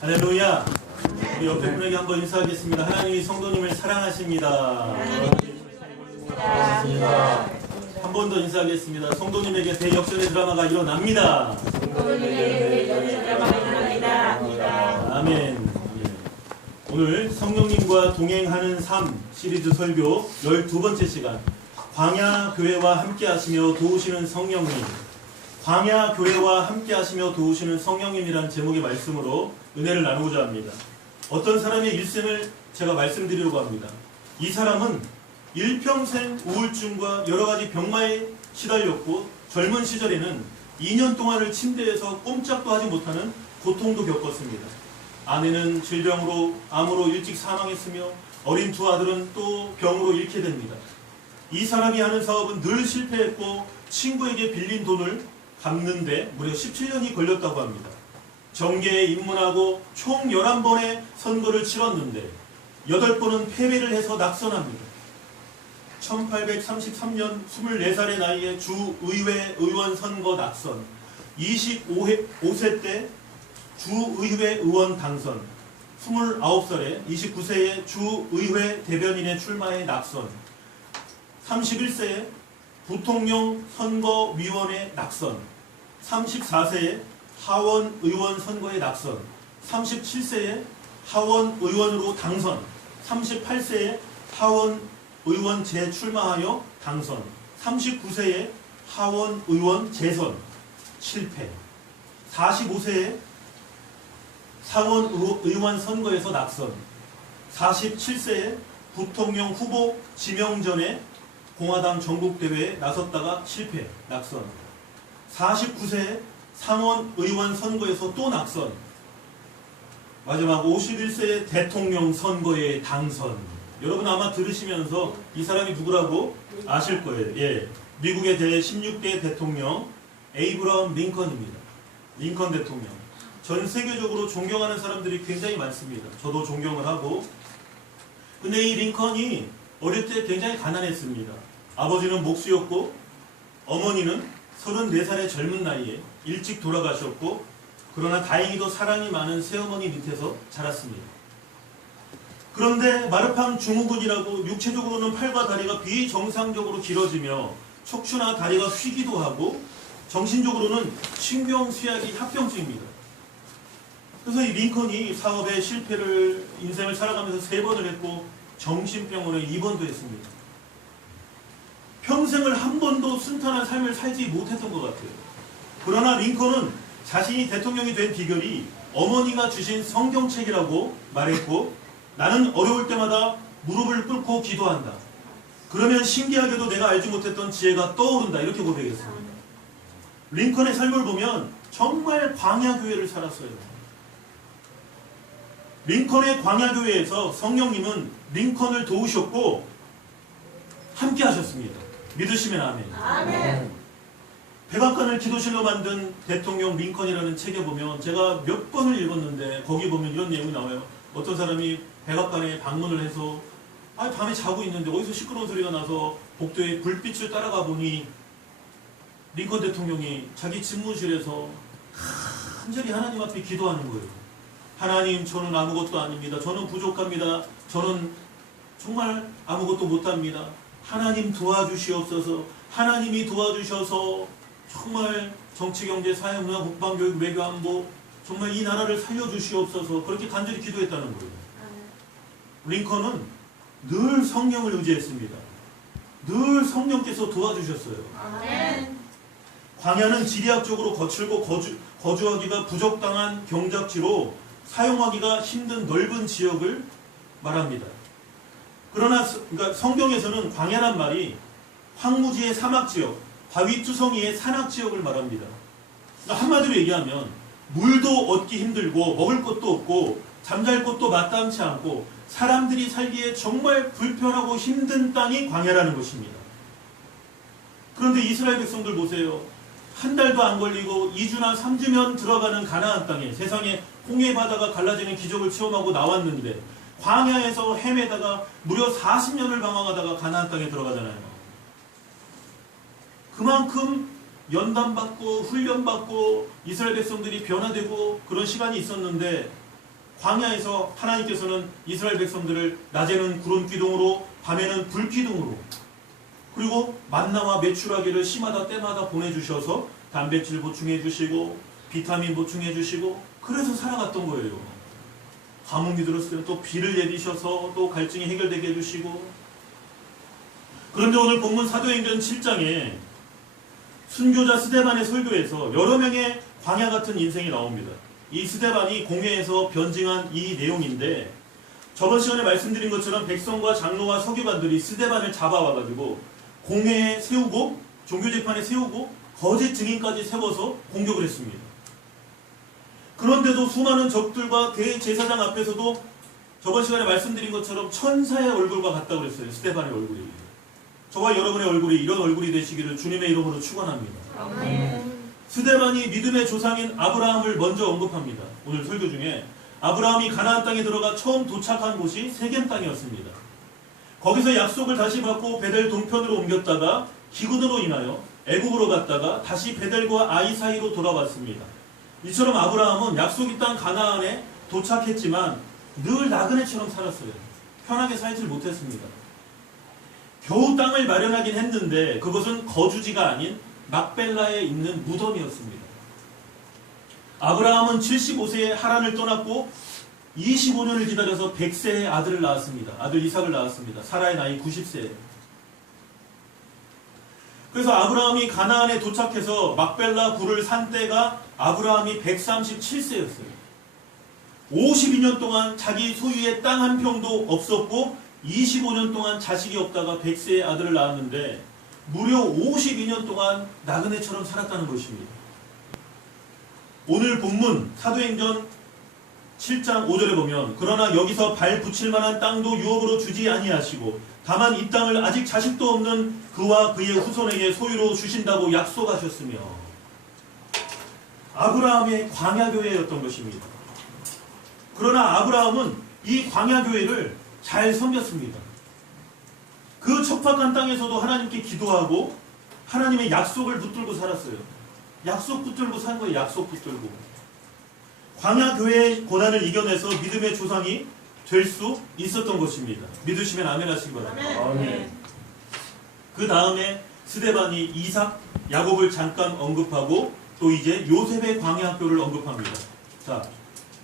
할렐루야. 우리 옆에 분에게 한번 인사하겠습니다. 하나님이 성도님을 사랑하십니다. 한 번 더 인사하겠습니다. 성도님에게 대역전의 드라마가 일어납니다. 아멘. 오늘 성령님과 동행하는 삶 시리즈 설교 12번째 시간, 광야 교회와 함께 하시며 도우시는 성령님, 광야 교회와 함께 하시며 도우시는 성령님이라는 제목의 말씀으로 은혜를 나누고자 합니다. 어떤 사람의 일생을 제가 말씀드리려고 합니다. 이 사람은 일평생 우울증과 여러가지 병마에 시달렸고, 젊은 시절에는 2년 동안을 침대에서 꼼짝도 하지 못하는 고통도 겪었습니다. 아내는 질병으로, 암으로 일찍 사망했으며 어린 두 아들은 또 병으로 잃게 됩니다. 이 사람이 하는 사업은 늘 실패했고, 친구에게 빌린 돈을 갚는데 무려 17년이 걸렸다고 합니다. 정계에 입문하고 총 11번의 선거를 치렀는데 8번은 패배를 해서 낙선합니다. 1833년 24살의 나이에 주의회 의원 선거 낙선, 25세 때 주의회 의원 당선, 29살에 29세에 주의회 대변인의 출마에 낙선, 31세에 부통령 선거위원회 낙선, 34세에 하원 의원 선거에 낙선, 37세에 하원 의원으로 당선, 38세에 하원 의원 재출마하여 당선, 39세에 하원 의원 재선, 실패, 45세에 상원 의원 선거에서 낙선, 47세에 부통령 후보 지명 전에 공화당 전국대회에 나섰다가 실패, 낙선, 49세에 상원 의원 선거에서 또 낙선, 마지막 51세에 대통령 선거에 당선. 여러분 아마 들으시면서 이 사람이 누구라고 아실 거예요. 예, 미국의 제16대 대통령 에이브러함 링컨입니다. 링컨 대통령. 전 세계적으로 존경하는 사람들이 굉장히 많습니다. 저도 존경을 하고. 근데 이 링컨이 어릴 때 굉장히 가난했습니다. 아버지는 목수였고 어머니는 34살의 젊은 나이에 일찍 돌아가셨고, 그러나 다행히도 사랑이 많은 새어머니 밑에서 자랐습니다. 그런데 마르팡 증후군이라고 육체적으로는 팔과 다리가 비정상적으로 길어지며 척추나 다리가 휘기도 하고, 정신적으로는 신경쇠약이 합병증입니다. 그래서 이 링컨이 사업에 실패를 인생을 살아가면서 3번을 했고 정신병원에 입원도 했습니다. 평생을 한 번도 순탄한 삶을 살지 못했던 것 같아요. 그러나 링컨은 자신이 대통령이 된 비결이 어머니가 주신 성경책이라고 말했고, 나는 어려울 때마다 무릎을 꿇고 기도한다. 그러면 신기하게도 내가 알지 못했던 지혜가 떠오른다. 이렇게 고백했습니다. 링컨의 삶을 보면 정말 광야교회를 살았어요. 링컨의 광야교회에서 성령님은 링컨을 도우셨고 함께 하셨습니다. 믿으시면 아멘. 아멘. 백악관을 기도실로 만든 대통령 링컨이라는 책에 보면, 제가 몇 번을 읽었는데 거기 보면 이런 내용이 나와요. 어떤 사람이 백악관에 방문을 해서 밤에 자고 있는데 어디서 시끄러운 소리가 나서 복도에 불빛을 따라가 보니 링컨 대통령이 자기 집무실에서 간절히 하나님 앞에 기도하는 거예요. 하나님, 저는 아무것도 아닙니다. 저는 부족합니다. 저는 정말 아무것도 못합니다. 하나님 도와주시옵소서. 하나님이 도와주셔서 정말 정치, 경제, 사회, 문화, 국방, 교육, 외교, 안보 정말 이 나라를 살려주시옵소서. 그렇게 간절히 기도했다는 거예요. 링컨은 늘 성령을 의지했습니다. 늘 성령께서 도와주셨어요. 아멘. 광야는 지리학적으로 거칠고 거주하기가 부적당한 경작지로 사용하기가 힘든 넓은 지역을 말합니다. 그러나 그러니까 성경에서는 광야란 말이 황무지의 사막지역, 바위투성이의 산악지역을 말합니다. 그러니까 한마디로 얘기하면 물도 얻기 힘들고 먹을 것도 없고 잠잘 곳도 마땅치 않고 사람들이 살기에 정말 불편하고 힘든 땅이 광야라는 것입니다. 그런데 이스라엘 백성들 보세요. 한 달도 안 걸리고 2주나 3주면 들어가는 가나안 땅에, 세상에 홍해 바다가 갈라지는 기적을 체험하고 나왔는데 광야에서 헤매다가 무려 40년을 방황하다가 가나안 땅에 들어가잖아요. 그만큼 연단받고 훈련받고 이스라엘 백성들이 변화되고 그런 시간이 있었는데 광야에서 하나님께서는 이스라엘 백성들을 낮에는 구름 기둥으로 밤에는 불 기둥으로 그리고 만나와 메추라기를 시마다 때마다 보내주셔서 단백질 보충해 주시고 비타민 보충해 주시고 그래서 살아갔던 거예요. 가뭄이 들었을 때는 또 비를 내리셔서 또 갈증이 해결되게 해주시고. 그런데 오늘 본문 사도행전 7장에 순교자 스데반의 설교에서 여러 명의 광야 같은 인생이 나옵니다. 이 스데반이 공회에서 변증한 이 내용인데 저번 시간에 말씀드린 것처럼 백성과 장로와 서기관들이 스데반을 잡아와가지고 공회에 세우고 종교재판에 세우고 거짓 증인까지 세워서 공격을 했습니다. 그런데도 수많은 적들과 대제사장 앞에서도 저번 시간에 말씀드린 것처럼 천사의 얼굴과 같다고 그랬어요. 스데반의 얼굴이. 저와 여러분의 얼굴이 이런 얼굴이 되시기를 주님의 이름으로 축원합니다. 아멘. 스데반이 믿음의 조상인 아브라함을 먼저 언급합니다. 오늘 설교 중에 아브라함이 가나안 땅에 들어가 처음 도착한 곳이 세겜 땅이었습니다. 거기서 약속을 다시 받고 베델 동편으로 옮겼다가 기근으로 인하여 애국으로 갔다가 다시 베델과 아이 사이로 돌아왔습니다. 이처럼 아브라함은 약속의 땅 가나안에 도착했지만 늘 나그네처럼 살았어요. 편하게 살지 못했습니다. 겨우 땅을 마련하긴 했는데 그것은 거주지가 아닌 막벨라에 있는 무덤이었습니다. 아브라함은 75세에 하란을 떠났고 25년을 기다려서 100세의 아들을 낳았습니다. 아들 이삭을 낳았습니다. 사라의 나이 90세. 그래서 아브라함이 가나안에 도착해서 막벨라 굴을 산 때가 아브라함이 137세였어요. 52년 동안 자기 소유의 땅 한 평도 없었고 25년 동안 자식이 없다가 100세의 아들을 낳았는데 무려 52년 동안 나그네처럼 살았다는 것입니다. 오늘 본문 사도행전 7장 5절에 보면 그러나 여기서 발 붙일 만한 땅도 유업으로 주지 아니하시고 다만 이 땅을 아직 자식도 없는 그와 그의 후손에게 소유로 주신다고 약속하셨으며 아브라함의 광야교회였던 것입니다. 그러나 아브라함은 이 광야교회를 잘 섬겼습니다. 그 척박한 땅에서도 하나님께 기도하고 하나님의 약속을 붙들고 살았어요. 약속 붙들고 산 거예요. 약속 붙들고. 광야교회의 고난을 이겨내서 믿음의 조상이 될 수 있었던 것입니다. 믿으시면 아멘 하시기 바랍니다. 아멘. 그 다음에 스데반이 이삭, 야곱을 잠깐 언급하고 또 이제 요셉의 광야학교를 언급합니다. 자,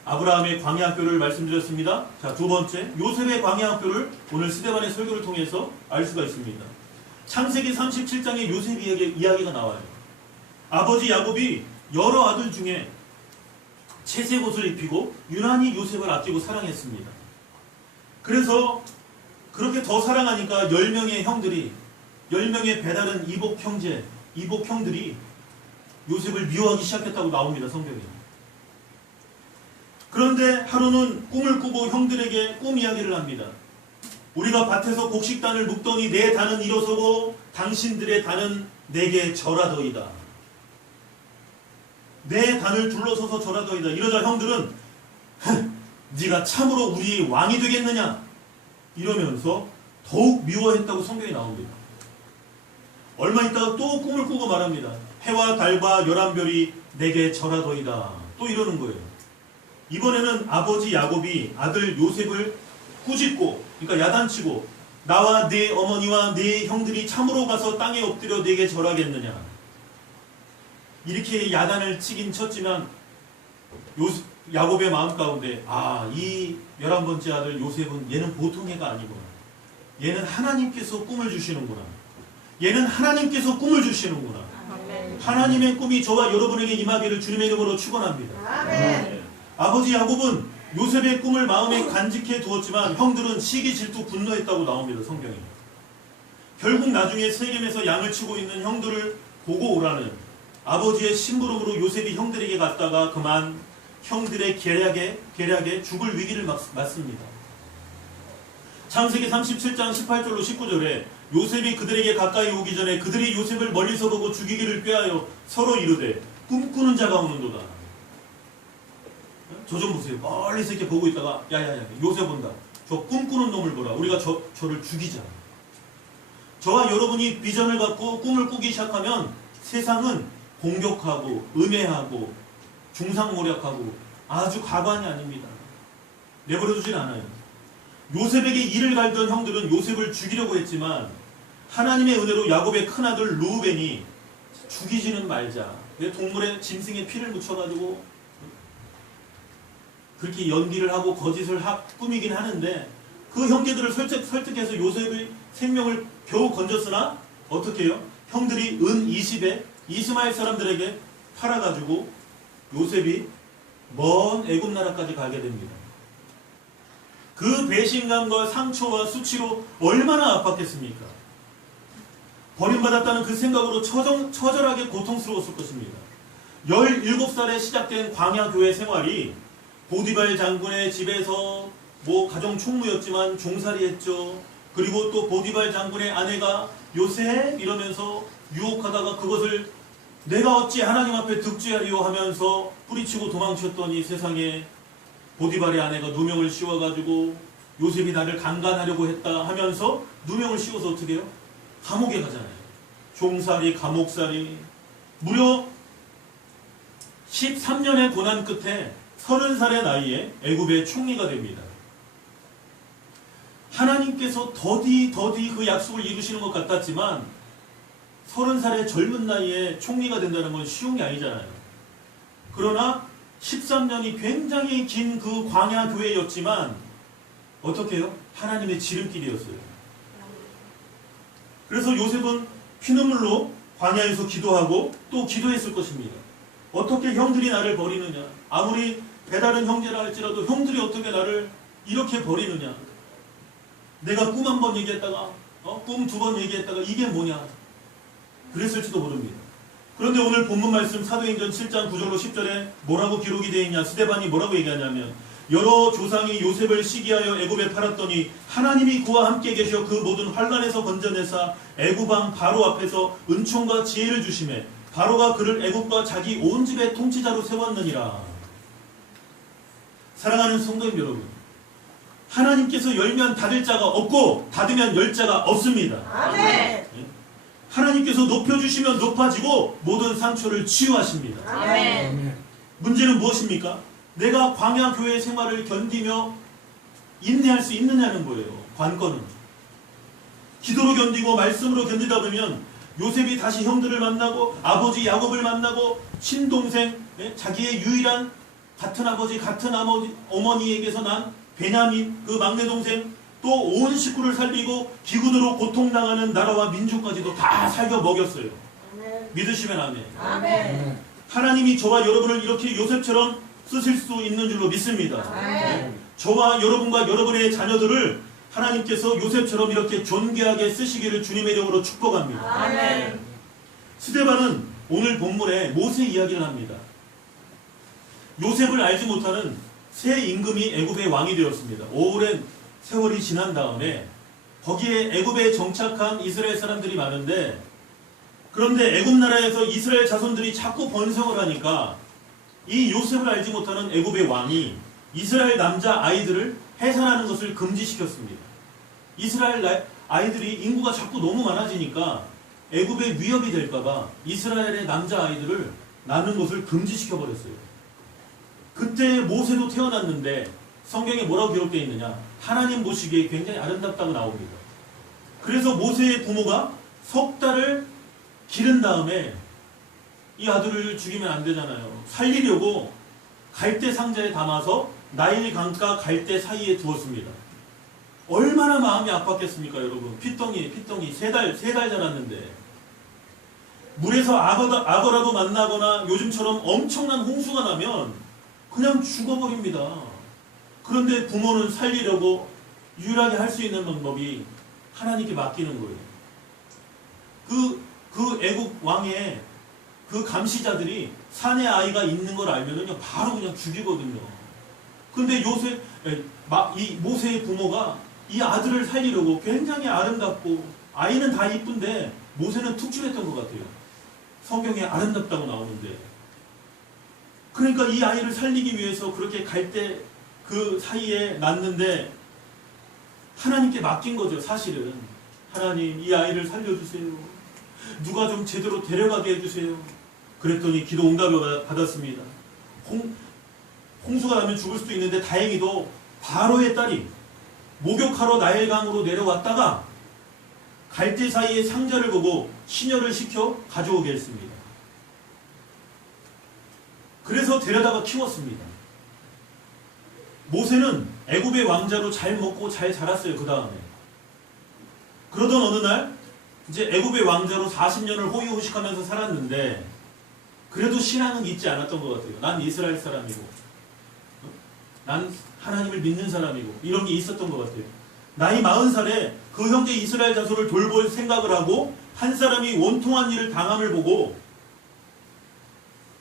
아브라함의 광야학교를 말씀드렸습니다. 자, 두 번째 요셉의 광야학교를 오늘 스데반의 설교를 통해서 알 수가 있습니다. 창세기 37장에 요셉 이야기가 나와요. 아버지 야곱이 여러 아들 중에 채색 옷을 입히고 유난히 요셉을 아끼고 사랑했습니다. 그래서 그렇게 더 사랑하니까 10명의 형들이 10명의 배다른 이복형들이 요셉을 미워하기 시작했다고 나옵니다. 성경에. 그런데 하루는 꿈을 꾸고 형들에게 꿈 이야기를 합니다. 우리가 밭에서 곡식단을 묶더니 내 단은 일어서고 당신들의 단은 내게 절하더이다. 내 단을 둘러서서 절하더이다. 이러자 형들은 네가 참으로 우리의 왕이 되겠느냐 이러면서 더욱 미워했다고 성경에 나옵니다. 얼마 있다가 또 꿈을 꾸고 말합니다. 해와 달과 11별이 내게 절하더이다. 또 이러는 거예요. 이번에는 아버지 야곱이 아들 요셉을 꾸짖고 그러니까 야단치고 나와 네 어머니와 네 형들이 참으로 가서 땅에 엎드려 내게 절하겠느냐 이렇게 야단을 치긴 쳤지만 야곱의 마음 가운데 이 11번째 아들 요셉은 얘는 보통 애가 아니구나. 얘는 하나님께서 꿈을 주시는구나. 얘는 하나님께서 꿈을 주시는구나. 아멘. 하나님의 꿈이 저와 여러분에게 임하기를 주님의 이름으로 축원합니다. 아멘. 아버지 야곱은 요셉의 꿈을 마음에 간직해 두었지만 형들은 시기 질투 분노했다고 나옵니다. 성경에. 결국 나중에 세겜에서 양을 치고 있는 형들을 보고 오라는 아버지의 심부름으로 요셉이 형들에게 갔다가 그만 형들의 계략에 죽을 위기를 맞습니다. 창세기 37장 18절로 19절에 요셉이 그들에게 가까이 오기 전에 그들이 요셉을 멀리서 보고 죽이기를 꾀하여 서로 이르되 꿈꾸는 자가 오는도다. 저 좀 보세요. 멀리서 이렇게 보고 있다가 야야야 요셉 온다. 저 꿈꾸는 놈을 보라. 우리가 저를 죽이자. 저와 여러분이 비전을 갖고 꿈을 꾸기 시작하면 세상은 공격하고 음해하고 중상모략하고 아주 가관이 아닙니다. 내버려 두질 않아요. 요셉에게 이를 갈던 형들은 요셉을 죽이려고 했지만 하나님의 은혜로 야곱의 큰아들 르우벤이 죽이지는 말자. 내 동물의 짐승에 피를 묻혀가지고 그렇게 연기를 하고 거짓을 꾸미긴 하는데 그 형제들을 설득해서 요셉의 생명을 겨우 건졌으나 어떻게 해요? 형들이 은 20에 이스마엘 사람들에게 팔아가지고 요셉이 먼 애굽 나라까지 가게 됩니다. 그 배신감과 상처와 수치로 얼마나 아팠겠습니까? 버림받았다는 그 생각으로 처절하게 고통스러웠을 것입니다. 17살에 시작된 광야교회 생활이 보디발 장군의 집에서 가정 총무였지만 종살이 했죠. 그리고 또 보디발 장군의 아내가 요셉 이러면서 유혹하다가 그것을 내가 어찌 하나님 앞에 득죄하리요 하면서 뿌리치고 도망쳤더니 세상에 보디발의 아내가 누명을 씌워가지고 요셉이 나를 강간하려고 했다 하면서 누명을 씌워서 어떻게 해요? 감옥에 가잖아요. 종살이, 감옥살이. 무려 13년의 고난 끝에 30살의 나이에 애굽의 총리가 됩니다. 하나님께서 더디 그 약속을 이루시는 것 같았지만 30살의 젊은 나이에 총리가 된다는 건 쉬운 게 아니잖아요. 그러나 13년이 굉장히 긴 그 광야 교회였지만 어떻게 해요? 하나님의 지름길이었어요. 그래서 요셉은 피눈물로 광야에서 기도하고 또 기도했을 것입니다. 어떻게 형들이 나를 버리느냐? 아무리 배다른 형제라 할지라도 형들이 어떻게 나를 이렇게 버리느냐? 내가 꿈 한 번 얘기했다가 꿈 2번 얘기했다가 이게 뭐냐? 그랬을지도 모릅니다. 그런데 오늘 본문 말씀 사도행전 7장 9절로 10절에 뭐라고 기록이 되어 있냐? 스데반이 뭐라고 얘기하냐면 여러 조상이 요셉을 시기하여 애굽에 팔았더니 하나님이 그와 함께 계셔 그 모든 환난에서 건져내사 애굽 왕 바로 앞에서 은총과 지혜를 주심에 바로가 그를 애굽과 자기 온 집의 통치자로 세웠느니라. 사랑하는 성도님 여러분, 하나님께서 열면 닫을 자가 없고 닫으면 열 자가 없습니다. 아멘. 하나님께서 높여주시면 높아지고 모든 상처를 치유하십니다. 아멘. 문제는 무엇입니까? 내가 광야 교회 생활을 견디며 인내할 수 있느냐는 거예요. 관건은. 기도로 견디고 말씀으로 견디다 보면 요셉이 다시 형들을 만나고 아버지 야곱을 만나고 친동생 자기의 유일한 같은 아버지 같은 어머니에게서 난 베냐민 그 막내 동생 또 온 식구를 살리고 기근으로 고통당하는 나라와 민족까지도 다 살겨 먹였어요. 아멘. 믿으시면 아멘. 아멘. 하나님이 저와 여러분을 이렇게 요셉처럼 쓰실 수 있는 줄로 믿습니다. 아멘. 저와 여러분과 여러분의 자녀들을 하나님께서 요셉처럼 이렇게 존귀하게 쓰시기를 주님의 이름으로 축복합니다. 아멘. 스데반은 오늘 본문에 모세 이야기를 합니다. 요셉을 알지 못하는 새 임금이 애굽의 왕이 되었습니다. 오랜 세월이 지난 다음에 거기에 애굽에 정착한 이스라엘 사람들이 많은데 그런데 애굽 나라에서 이스라엘 자손들이 자꾸 번성을 하니까 이 요셉을 알지 못하는 애굽의 왕이 이스라엘 남자 아이들을 해산하는 것을 금지시켰습니다. 이스라엘 아이들이 인구가 자꾸 너무 많아지니까 애굽의 위협이 될까봐 이스라엘의 남자 아이들을 낳는 것을 금지시켜버렸어요. 그때 모세도 태어났는데 성경에 뭐라고 기록되어 있느냐? 하나님 보시기에 굉장히 아름답다고 나옵니다. 그래서 모세의 부모가 석 달을 기른 다음에 이 아들을 죽이면 안 되잖아요. 살리려고 갈대 상자에 담아서 나일 강가 갈대 사이에 두었습니다. 얼마나 마음이 아팠겠습니까, 여러분? 피덩이 세 달 자랐는데 물에서 악어라도 만나거나 요즘처럼 엄청난 홍수가 나면 그냥 죽어버립니다. 그런데 부모는 살리려고 유일하게 할 수 있는 방법이 하나님께 맡기는 거예요. 그 애국 왕의 그 감시자들이 산에 아이가 있는 걸 알면은요, 바로 그냥 죽이거든요. 근데 이 모세의 부모가 이 아들을 살리려고 굉장히 아름답고, 아이는 다 이쁜데, 모세는 특출했던 것 같아요. 성경에 아름답다고 나오는데. 그러니까 이 아이를 살리기 위해서 그렇게 갈대 그 사이에 낳는데, 하나님께 맡긴 거죠, 사실은. 하나님, 이 아이를 살려주세요. 누가 좀 제대로 데려가게 해주세요. 그랬더니 기도 응답을 받았습니다. 홍수가 나면 죽을 수도 있는데 다행히도 바로의 딸이 목욕하러 나일강으로 내려왔다가 갈대 사이에 상자를 보고 시녀를 시켜 가져오게 했습니다. 그래서 데려다가 키웠습니다. 모세는 애굽의 왕자로 잘 먹고 잘 자랐어요. 그 다음에 그러던 어느 날 이제 애굽의 왕자로 40년을 호의호식하면서 살았는데 그래도 신앙은 잊지 않았던 것 같아요. 난 이스라엘 사람이고 난 하나님을 믿는 사람이고 이런 게 있었던 것 같아요. 나이 40살에 그 형제 이스라엘 자손을 돌볼 생각을 하고 한 사람이 원통한 일을 당함을 보고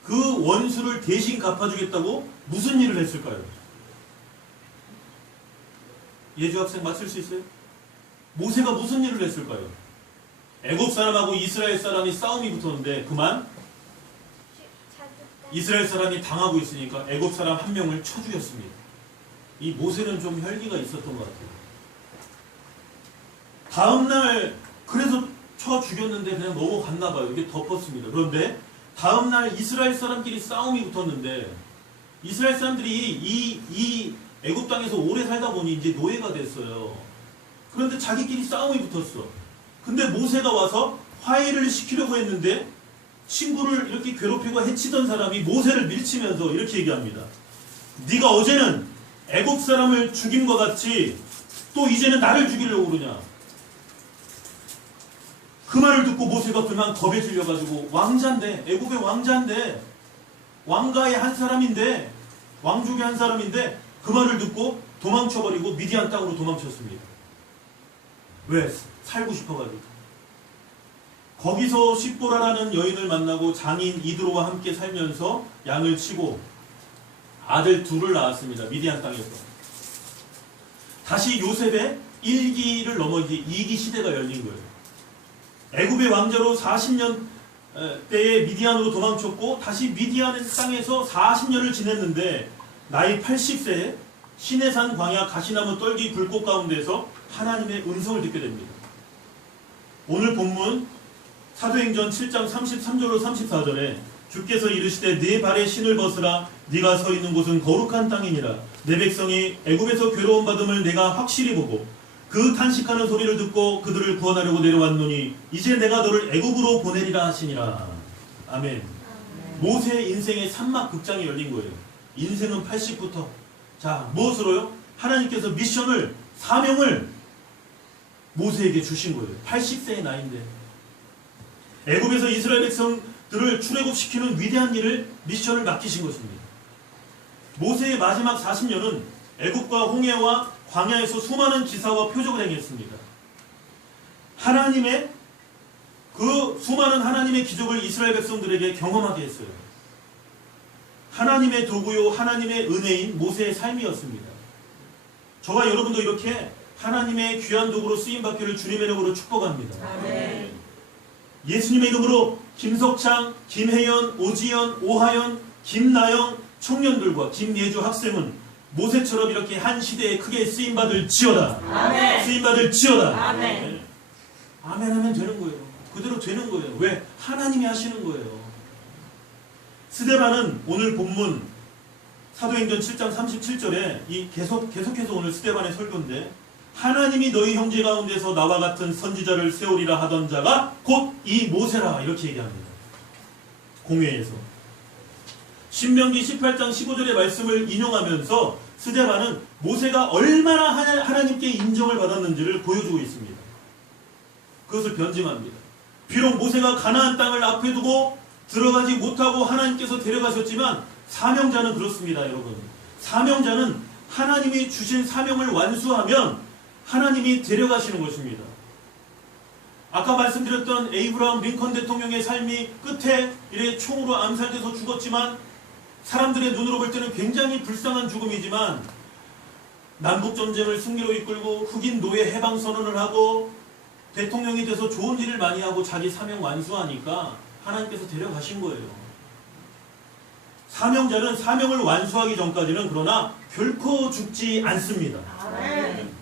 그 원수를 대신 갚아주겠다고 무슨 일을 했을까요? 예주 학생 맞출 수 있어요? 모세가 무슨 일을 했을까요? 애굽 사람하고 이스라엘 사람이 싸움이 붙었는데 그만 이스라엘 사람이 당하고 있으니까 애굽 사람 한 명을 쳐 죽였습니다. 이 모세는 좀 혈기가 있었던 것 같아요. 다음날 그래서 쳐 죽였는데 그냥 넘어갔나 봐요. 이게 덮었습니다. 그런데 다음날 이스라엘 사람끼리 싸움이 붙었는데 이스라엘 사람들이 이 애굽 땅에서 오래 살다 보니 이제 노예가 됐어요. 그런데 자기끼리 싸움이 붙었어. 근데 모세가 와서 화해를 시키려고 했는데 친구를 이렇게 괴롭히고 해치던 사람이 모세를 밀치면서 이렇게 얘기합니다. 네가 어제는 애굽 사람을 죽인 것 같이 또 이제는 나를 죽이려고 그러냐. 그 말을 듣고 모세가 그만 겁에 질려가지고 왕자인데 애굽의 왕자인데 왕가의 한 사람인데 왕족의 한 사람인데 그 말을 듣고 도망쳐버리고 미디안 땅으로 도망쳤습니다. 왜? 살고 싶어가지고. 거기서 십보라라는 여인을 만나고 장인 이드로와 함께 살면서 양을 치고 아들 둘을 낳았습니다. 미디안 땅에서. 다시 요셉의 1기를 넘어 이제 2기 시대가 열린 거예요. 애굽의 왕자로 40년 때에 미디안으로 도망쳤고 다시 미디안 땅에서 40년을 지냈는데 나이 80세에 시내산 광야 가시나무 떨기 불꽃 가운데서 하나님의 음성을 듣게 됩니다. 오늘 본문 사도행전 7장 33절로 34절에 주께서 이르시되 네 발의 신을 벗으라 네가 서 있는 곳은 거룩한 땅이니라 내 백성이 애굽에서 괴로움 받음을 내가 확실히 보고 그 탄식하는 소리를 듣고 그들을 구원하려고 내려왔노니 이제 내가 너를 애굽으로 보내리라 하시니라. 아멘. 모세의 인생의 산막 극장이 열린 거예요. 인생은 80부터 자 무엇으로요? 하나님께서 미션을 사명을 모세에게 주신 거예요. 80세의 나이인데 애굽에서 이스라엘 백성들을 출애굽시키는 위대한 일을 미션을 맡기신 것입니다. 모세의 마지막 40년은 애굽과 홍해와 광야에서 수많은 기사와 표적을 행했습니다. 하나님의 그 수많은 하나님의 기적을 이스라엘 백성들에게 경험하게 했어요. 하나님의 도구요 하나님의 은혜인 모세의 삶이었습니다. 저와 여러분도 이렇게 하나님의 귀한 도구로 쓰임받기를 주님의 이름으로 축복합니다. 아멘. 예수님의 이름으로 김석창, 김혜연, 오지연, 오하연, 김나영 청년들과 김예주 학생은 모세처럼 이렇게 한 시대에 크게 쓰임받을 지어다. 아멘. 쓰임받을 지어다. 아멘. 네. 아멘 하면 되는 거예요. 그대로 되는 거예요. 왜? 하나님이 하시는 거예요. 스데반은 오늘 본문 사도행전 7장 37절에 이 계속해서 오늘 스데반의 설교인데 하나님이 너희 형제 가운데서 나와 같은 선지자를 세우리라 하던 자가 곧 이 모세라 이렇게 얘기합니다. 공회에서 신명기 18장 15절의 말씀을 인용하면서 스데반은 모세가 얼마나 하나님께 인정을 받았는지를 보여주고 있습니다. 그것을 변증합니다. 비록 모세가 가나안 땅을 앞에 두고 들어가지 못하고 하나님께서 데려가셨지만 사명자는 그렇습니다. 여러분 사명자는 하나님이 주신 사명을 완수하면 하나님이 데려가시는 것입니다. 아까 말씀드렸던 에이브라함 링컨 대통령의 삶이 끝에 이래 총으로 암살돼서 죽었지만 사람들의 눈으로 볼 때는 굉장히 불쌍한 죽음이지만 남북전쟁을 승리로 이끌고 흑인 노예 해방 선언을 하고 대통령이 돼서 좋은 일을 많이 하고 자기 사명 완수하니까 하나님께서 데려가신 거예요. 사명자는 사명을 완수하기 전까지는 그러나 결코 죽지 않습니다. 아멘.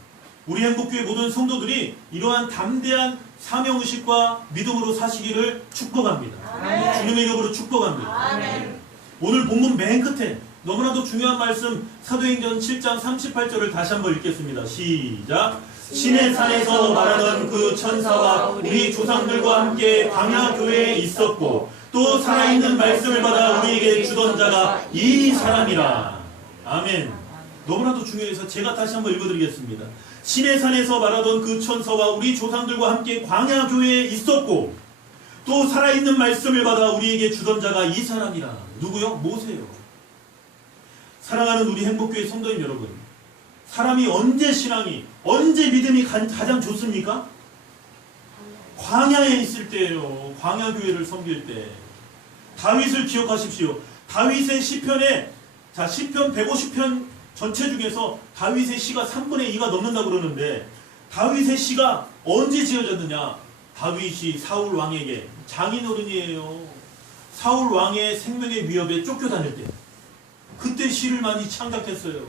우리 행복교회 모든 성도들이 이러한 담대한 사명의식과 믿음으로 사시기를 축복합니다. 아멘. 주님의 이름으로 축복합니다. 아멘. 오늘 본문 맨 끝에 너무나도 중요한 말씀 사도행전 7장 38절을 다시 한번 읽겠습니다. 시작. 신의 산에서 말하던 그 천사와 우리 조상들과 함께 광야 교회에 있었고 또 살아있는 말씀을 받아 우리에게 주던 자가 이 사람이라. 아멘. 너무나도 중요해서 제가 다시 한번 읽어드리겠습니다. 신의 산에서 말하던 그 천사와 우리 조상들과 함께 광야 교회에 있었고 또 살아있는 말씀을 받아 우리에게 주던 자가 이 사람이라. 누구요? 모세요. 사랑하는 우리 행복교회 성도님 여러분, 사람이 언제 신앙이, 언제 믿음이 가장 좋습니까? 광야에 있을 때예요. 광야 교회를 섬길 때. 다윗을 기억하십시오. 다윗의 시편에, 자, 시편 150편 전체 중에서 다윗의 시가 3분의 2가 넘는다고 그러는데, 다윗의 시가 언제 지어졌느냐? 다윗이 사울 왕에게, 장인어른이에요. 사울 왕의 생명의 위협에 쫓겨다닐 때, 그때 시를 많이 창작했어요.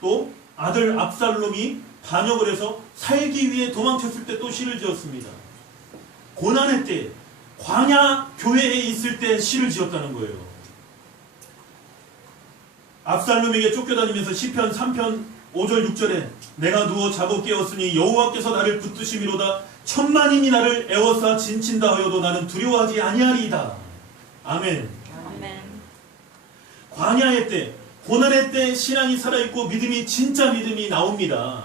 또 아들 압살롬이 반역을 해서 살기 위해 도망쳤을 때 또 시를 지었습니다. 고난의 때, 광야 교회에 있을 때 시를 지었다는 거예요. 압살롬에게 쫓겨다니면서 시편 3편 5절 6절에 내가 누워 자고 깨었으니 여호와께서 나를 붙드심이로다. 천만인이 나를 애워싸 진친다 하여도 나는 두려워하지 아니하리이다. 아멘. 아멘. 광야의 때, 고난의 때 신앙이 살아있고 믿음이, 진짜 믿음이 나옵니다.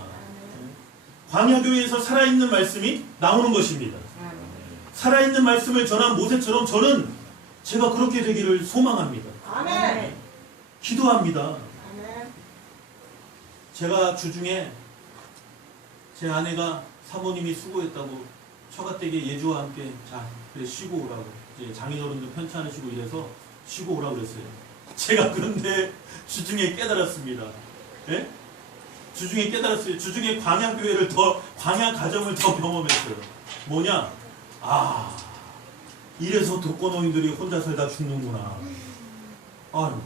광야교회에서 살아있는 말씀이 나오는 것입니다. 살아있는 말씀을 전한 모세처럼 저는 제가 그렇게 되기를 소망합니다. 아멘. 기도합니다. 아멘. 제가 주중에 제 아내가 사모님이 수고했다고 처가댁에 예주와 함께 자 그래 쉬고 오라고, 이제 장인어른도 편치 않으시고 이래서 쉬고 오라고 그랬어요. 제가 그런데 주중에 깨달았습니다. 예? 주중에 깨달았어요. 주중에 광야교회를 더, 광야 가정을 더 경험했어요. 뭐냐? 아, 이래서 독거노인들이 혼자 살다 죽는구나. 아유,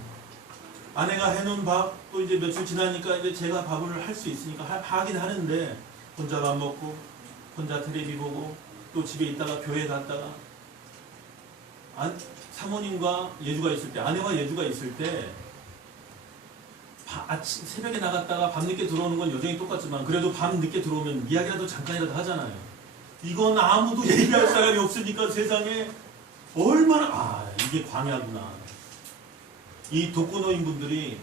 아내가 해놓은 밥, 또 이제 며칠 지나니까 이제 제가 밥을 할 수 있으니까 하긴 하는데, 혼자 밥 먹고, 혼자 텔레비 보고, 또 집에 있다가 교회 갔다가, 사모님과 예주가 있을 때, 아내와 예주가 있을 때, 아침 새벽에 나갔다가 밤늦게 들어오는 건 여전히 똑같지만 그래도 밤늦게 들어오면 이야기라도 잠깐이라도 하잖아요. 이건 아무도 얘기할 사람이 없으니까 세상에 얼마나 이게 광야구나. 이 독거노인분들이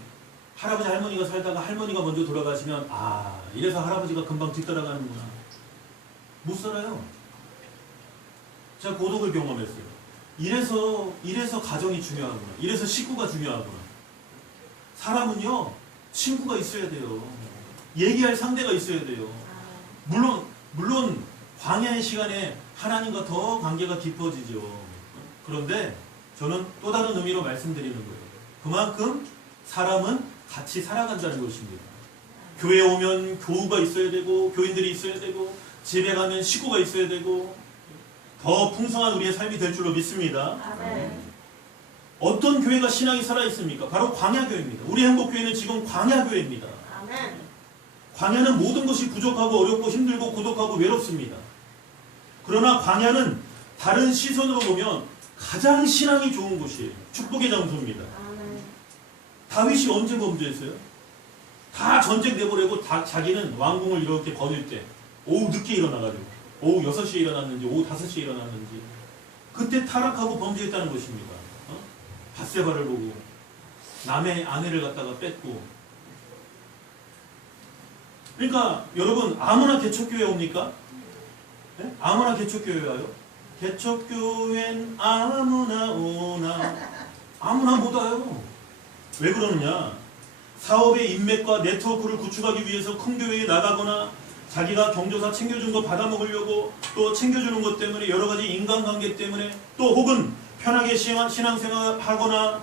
할아버지 할머니가 살다가 할머니가 먼저 돌아가시면 이래서 할아버지가 금방 뒤따라가는구나. 못 살아요. 제가 고독을 경험했어요. 이래서 가정이 중요하구나. 이래서 식구가 중요하구나. 사람은요, 친구가 있어야 돼요. 얘기할 상대가 있어야 돼요. 물론 광야의 시간에 하나님과 더 관계가 깊어지죠. 그런데 저는 또 다른 의미로 말씀드리는 거예요. 그만큼 사람은 같이 살아간다는 것입니다. 교회에 오면 교우가 있어야 되고, 교인들이 있어야 되고, 집에 가면 식구가 있어야 되고, 더 풍성한 우리의 삶이 될 줄로 믿습니다. 아멘. 어떤 교회가 신앙이 살아있습니까? 바로 광야교회입니다. 우리 행복교회는 지금 광야교회입니다. 아멘. 광야는 모든 것이 부족하고 어렵고 힘들고 고독하고 외롭습니다. 그러나 광야는 다른 시선으로 보면 가장 신앙이 좋은 곳이에요. 축복의 장소입니다. 아멘. 다윗이 언제 범죄했어요? 다 전쟁 내보내고 자기는 왕궁을 이렇게 거닐 때 오후 늦게 일어나가지고 오후 6시에 일어났는지 오후 5시에 일어났는지 그때 타락하고 범죄했다는 것입니다. 밧세바를 보고 남의 아내를 갖다가 뺏고. 그러니까 여러분 아무나 개척교회 옵니까? 네? 아무나 개척교회 와요? 개척교회는 아무나 오나? 아무나 못 와요. 왜 그러느냐? 사업의 인맥과 네트워크를 구축하기 위해서 큰 교회에 나가거나 자기가 경조사 챙겨준 거 받아먹으려고 또 챙겨주는 것 때문에 여러 가지 인간관계 때문에 또 혹은 편하게 신앙생활하거나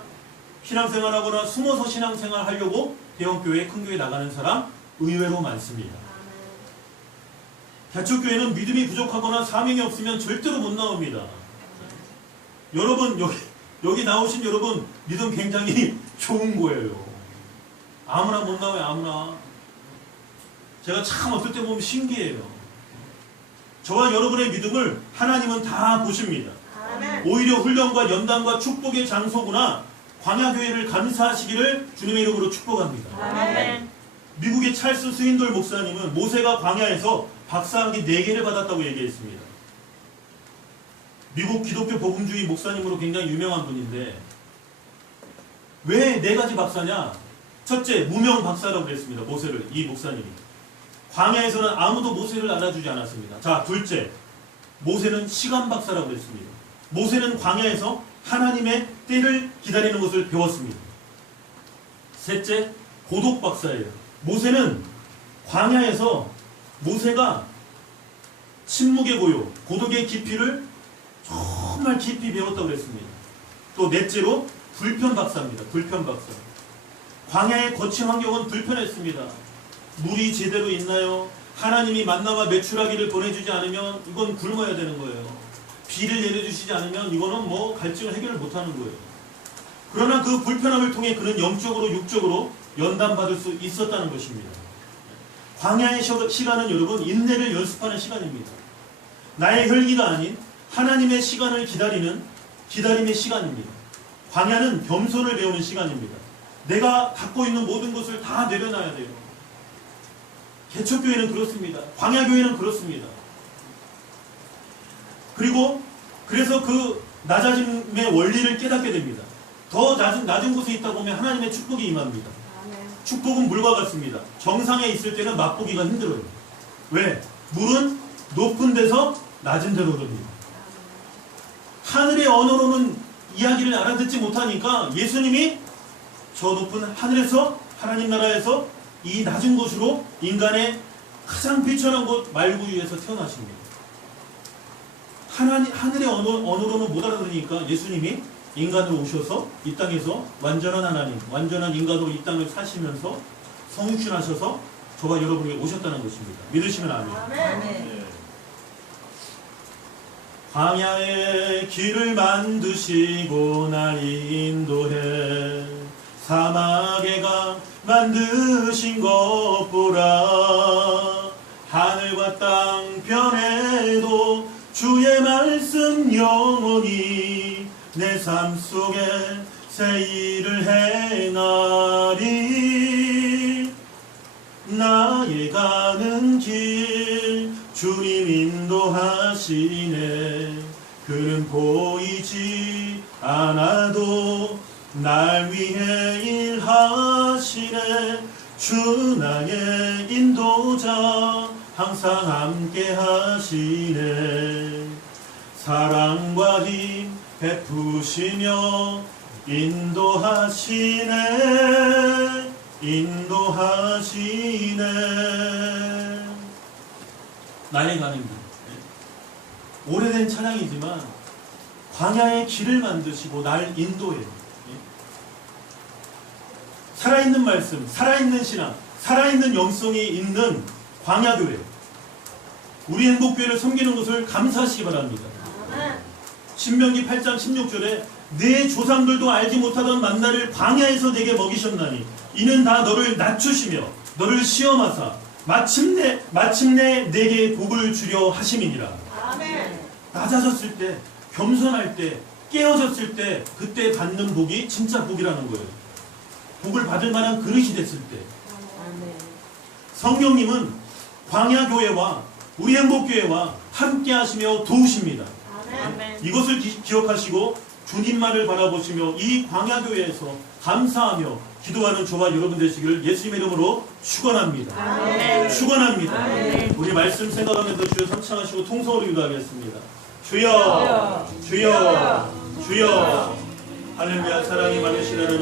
숨어서 신앙생활 하려고 대형교회, 큰교회 나가는 사람 의외로 많습니다. 개척교회는 믿음이 부족하거나 사명이 없으면 절대로 못 나옵니다. 여러분 여기 나오신 여러분 믿음 굉장히 좋은 거예요. 아무나 못 나와요. 아무나. 제가 참 어떨 때 보면 신기해요. 저와 여러분의 믿음을 하나님은 다 보십니다. 아멘. 오히려 훈련과 연단과 축복의 장소구나. 광야교회를 감사하시기를 주님의 이름으로 축복합니다. 아멘. 미국의 찰스 스윈돌 목사님은 모세가 광야에서 박사학위 4개를 받았다고 얘기했습니다. 미국 기독교 복음주의 목사님으로 굉장히 유명한 분인데 왜 4가지 박사냐? 첫째, 무명 박사라고 그랬습니다. 모세를, 이 목사님이. 광야에서는 아무도 모세를 알아주지 않았습니다. 자, 둘째, 모세는 시간 박사라고 그랬습니다. 모세는 광야에서 하나님의 때를 기다리는 것을 배웠습니다. 셋째, 고독 박사예요. 모세는 광야에서 모세가 침묵의 고요, 고독의 깊이를 정말 깊이 배웠다고 그랬습니다. 또 넷째로 불편 박사입니다. 불편 박사. 광야의 거친 환경은 불편했습니다. 물이 제대로 있나요? 하나님이 만나와 메추라기를 보내주지 않으면 이건 굶어야 되는 거예요. 비를 내려주시지 않으면 이거는 뭐 갈증을 해결을 못하는 거예요. 그러나 그 불편함을 통해 그는 영적으로 육적으로 연단받을 수 있었다는 것입니다. 광야의 시간은 여러분 인내를 연습하는 시간입니다. 나의 혈기가 아닌 하나님의 시간을 기다리는 기다림의 시간입니다. 광야는 겸손을 배우는 시간입니다. 내가 갖고 있는 모든 것을 다 내려놔야 돼요. 개척교회는 그렇습니다. 광야교회는 그렇습니다. 그리고 그래서 그 낮아짐의 원리를 깨닫게 됩니다. 더 낮은 곳에 있다 보면 하나님의 축복이 임합니다. 아멘. 축복은 물과 같습니다. 정상에 있을 때는 맛보기가 힘들어요. 왜? 물은 높은 데서 낮은 데로 흐릅니다. 하늘의 언어로는 이야기를 알아듣지 못하니까 예수님이 저 높은 하늘에서 하나님 나라에서 이 낮은 곳으로 인간의 가장 비천한 곳 말구유에서 태어나십니다. 하늘의 언어로는 못 알아들으니까 예수님이 인간으로 오셔서 이 땅에서 완전한 하나님, 완전한 인간으로 이 땅을 사시면서 성육신하셔서 저와 여러분에게 오셨다는 것입니다. 믿으시면 아멘. 아멘. 광야의 길을 만드시고 날 인도해 사막의 강 만드신 것 보라. 하늘과 땅 변해도 주의 말씀 영원히 내 삶 속에 새 일을 행하리. 나의 가는 길 주님 인도하시네. 그는 보이지 않아도 날 위해 일하시네. 주 나의 인도자 항상 함께 하시네. 사랑과 힘 베푸시며 인도하시네. 인도하시네. 나의 가는 길. 오래된 찬양이지만 광야의 길을 만드시고 날 인도해요. 살아있는 말씀, 살아있는 신앙, 살아있는 영성이 있는 광야교회, 우리 행복교회를 섬기는 것을 감사하시기 바랍니다. 신명기 8장 16절에 내 조상들도 알지 못하던 만나를 광야에서 내게 먹이셨나니 이는 다 너를 낮추시며 너를 시험하사 마침내 내게 복을 주려 하심이니라. 아멘. 낮아졌을 때, 겸손할 때, 깨어졌을 때 그때 받는 복이 진짜 복이라는 거예요. 복을 받을 만한 그릇이 됐을 때. 아멘. 성령님은 광야교회와 우리 행복교회와 함께 하시며 도우십니다. 아멘. 이것을 기억하시고 주님만을 바라보시며 이 광야교회에서 감사하며 기도하는 저와 여러분 되시기를 예수님의 이름으로 축원합니다. 아멘. 축원합니다. 아멘. 우리 말씀 생각하면서 주여 삼창하시고 통성으로 기도하겠습니다. 주여, 주여, 주여. 할렐루야. 사랑이 많으신 하나님